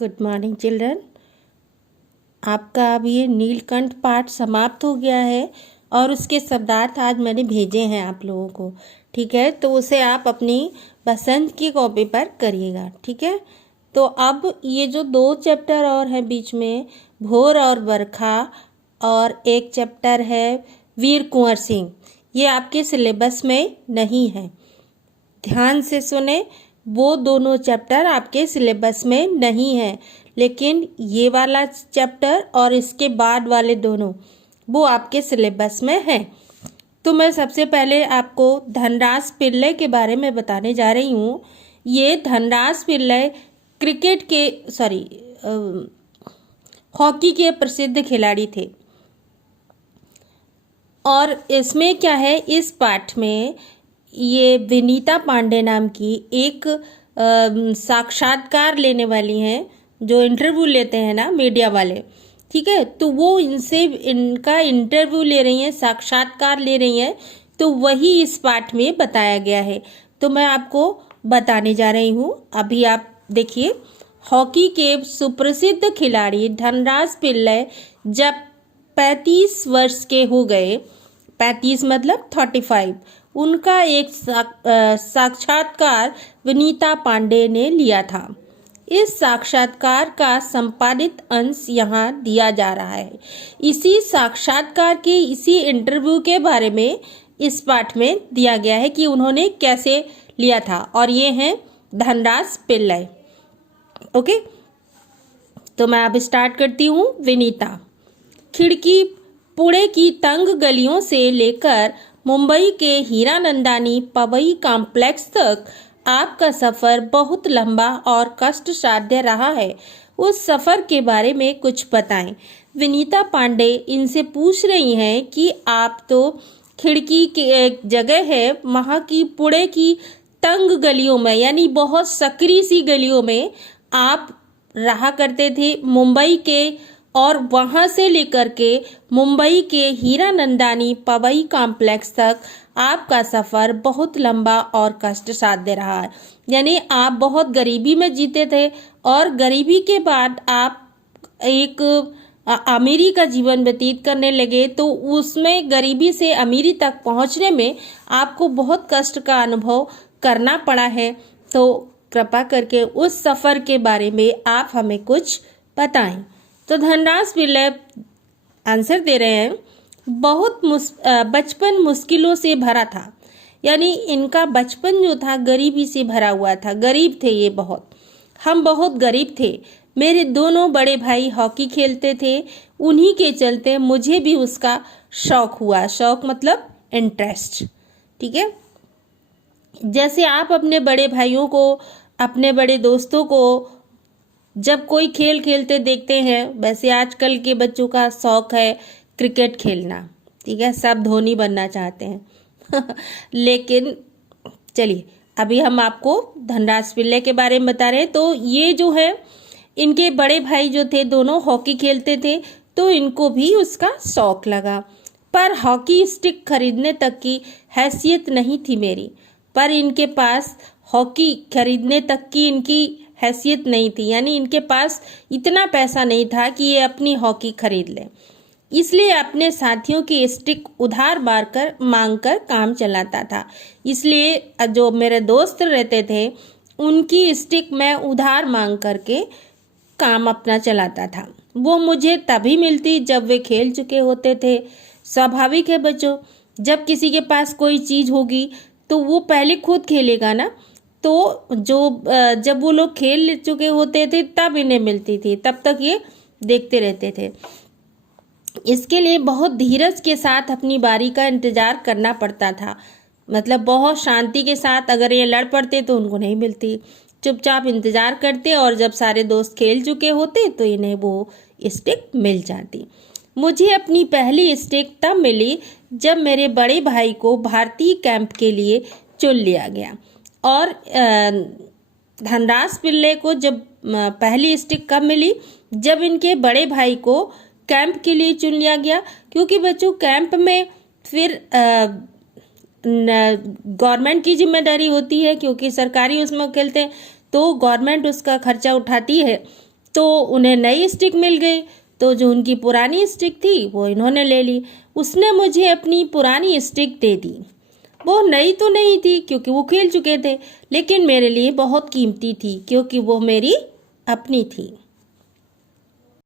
Good morning children. आपका अब ये नीलकंठ पाठ समाप्त हो गया है और उसके शब्दार्थ आज मैंने भेजे हैं आप लोगों को। ठीक है, तो उसे आप अपनी पसंद की कॉपी पर करिएगा। ठीक है, तो अब ये जो 2 चैप्टर और हैं बीच में, भोर और बरखा, और एक चैप्टर है वीर कुंवर सिंह, ये आपके सिलेबस में नहीं है। ध्यान से सुने, वो दोनों चैप्टर आपके सिलेबस में नहीं है, लेकिन ये वाला चैप्टर और इसके बाद वाले दोनों वो आपके सिलेबस में है। तो मैं सबसे पहले आपको धनराज पिल्लई के बारे में बताने जा रही हूँ। ये धनराज पिल्लई क्रिकेट के हॉकी के प्रसिद्ध खिलाड़ी थे। और इसमें क्या है, इस पाठ में ये विनीता पांडे नाम की एक साक्षात्कार लेने वाली हैं, जो इंटरव्यू लेते हैं ना मीडिया वाले। ठीक है, तो वो इनका इंटरव्यू ले रही हैं, साक्षात्कार ले रही हैं, तो वही इस पाठ में बताया गया है। तो मैं आपको बताने जा रही हूँ। अभी आप देखिए, हॉकी के सुप्रसिद्ध खिलाड़ी धनराज पिल्लई जब 35 वर्ष के हो गए, 35 मतलब 35, उनका एक साक्षात्कार विनीता पांडे ने लिया था। इस साक्षात्कार का संपादित अंश यहाँ दिया जा रहा है। इसी साक्षात्कार के इसी इंटरव्यू के बारे में इस पाठ में दिया गया है कि उन्होंने कैसे लिया था। और ये हैं धनराज पिल्लई। ओके, तो मैं अब स्टार्ट करती हूँ। विनीता। खिड़की पुणे की तंग गलियों से लेकर मुंबई के हीरानंदानी पवई कॉम्प्लेक्स तक आपका सफ़र बहुत लंबा और कष्टसाध्य रहा है। उस सफ़र के बारे में कुछ बताएं। विनीता पांडे इनसे पूछ रही हैं कि आप तो खिड़की की एक जगह है वहाँ की पुणे की तंग गलियों में, यानी बहुत सकरी सी गलियों में आप रहा करते थे मुंबई के, और वहाँ से लेकर के मुंबई के हीरानंदानी पवई कॉम्प्लेक्स तक आपका सफ़र बहुत लंबा और कष्टसाध्य रहा है। यानी आप बहुत गरीबी में जीते थे और गरीबी के बाद आप एक अमीरी का जीवन व्यतीत करने लगे, तो उसमें गरीबी से अमीरी तक पहुंचने में आपको बहुत कष्ट का अनुभव करना पड़ा है। तो कृपा करके उस सफ़र के बारे में आप हमें कुछ बताएं। तो धनराज पिल्लई आंसर दे रहे हैं, बहुत बचपन मुश्किलों से भरा था। यानी इनका बचपन जो था गरीबी से भरा हुआ था, गरीब थे ये बहुत। हम बहुत गरीब थे। मेरे दोनों बड़े भाई हॉकी खेलते थे, उन्हीं के चलते मुझे भी उसका शौक हुआ। शौक मतलब इंटरेस्ट। ठीक है, जैसे आप अपने बड़े भाइयों को, अपने बड़े दोस्तों को जब कोई खेल खेलते देखते हैं, वैसे आजकल के बच्चों का शौक है क्रिकेट खेलना। ठीक है, सब धोनी बनना चाहते हैं लेकिन चलिए, अभी हम आपको धनराज पिल्लई के बारे में बता रहे हैं। तो ये जो है, इनके बड़े भाई जो थे दोनों हॉकी खेलते थे, तो इनको भी उसका शौक लगा। पर हॉकी स्टिक खरीदने तक की हैसियत नहीं थी मेरी। पर इनके पास हॉकी खरीदने तक की इनकी हैसियत नहीं थी, यानी इनके पास इतना पैसा नहीं था कि ये अपनी हॉकी खरीद लें। इसलिए अपने साथियों की स्टिक उधार मांगकर काम चलाता था। इसलिए जो मेरे दोस्त रहते थे उनकी स्टिक मैं उधार मांग करके काम अपना चलाता था। वो मुझे तभी मिलती जब वे खेल चुके होते थे। स्वाभाविक है बच्चों, जब किसी के पास कोई चीज़ होगी तो वो पहले खुद खेलेगा ना। तो जब वो लोग खेल चुके होते थे तब इन्हें मिलती थी, तब तक ये देखते रहते थे। इसके लिए बहुत धीरज के साथ अपनी बारी का इंतजार करना पड़ता था। मतलब बहुत शांति के साथ, अगर ये लड़ पड़ते तो उनको नहीं मिलती। चुपचाप इंतजार करते और जब सारे दोस्त खेल चुके होते तो इन्हें वो स्टिक मिल जाती। मुझे अपनी पहली स्टिक तब मिली जब मेरे बड़े भाई को भारतीय कैंप के लिए चुन लिया गया। और धनराज पिल्लई को जब पहली स्टिक कब मिली, जब इनके बड़े भाई को कैंप के लिए चुन लिया गया। क्योंकि बच्चों कैंप में फिर गवर्नमेंट की जिम्मेदारी होती है, क्योंकि सरकारी उसमें खेलते हैं तो गवर्नमेंट उसका खर्चा उठाती है। तो उन्हें नई स्टिक मिल गई, तो जो उनकी पुरानी स्टिक थी वो इन्होंने ले ली। उसने मुझे अपनी पुरानी स्टिक दे दी। वो नई तो नहीं थी क्योंकि वो खेल चुके थे, लेकिन मेरे लिए बहुत कीमती थी क्योंकि वो मेरी अपनी थी।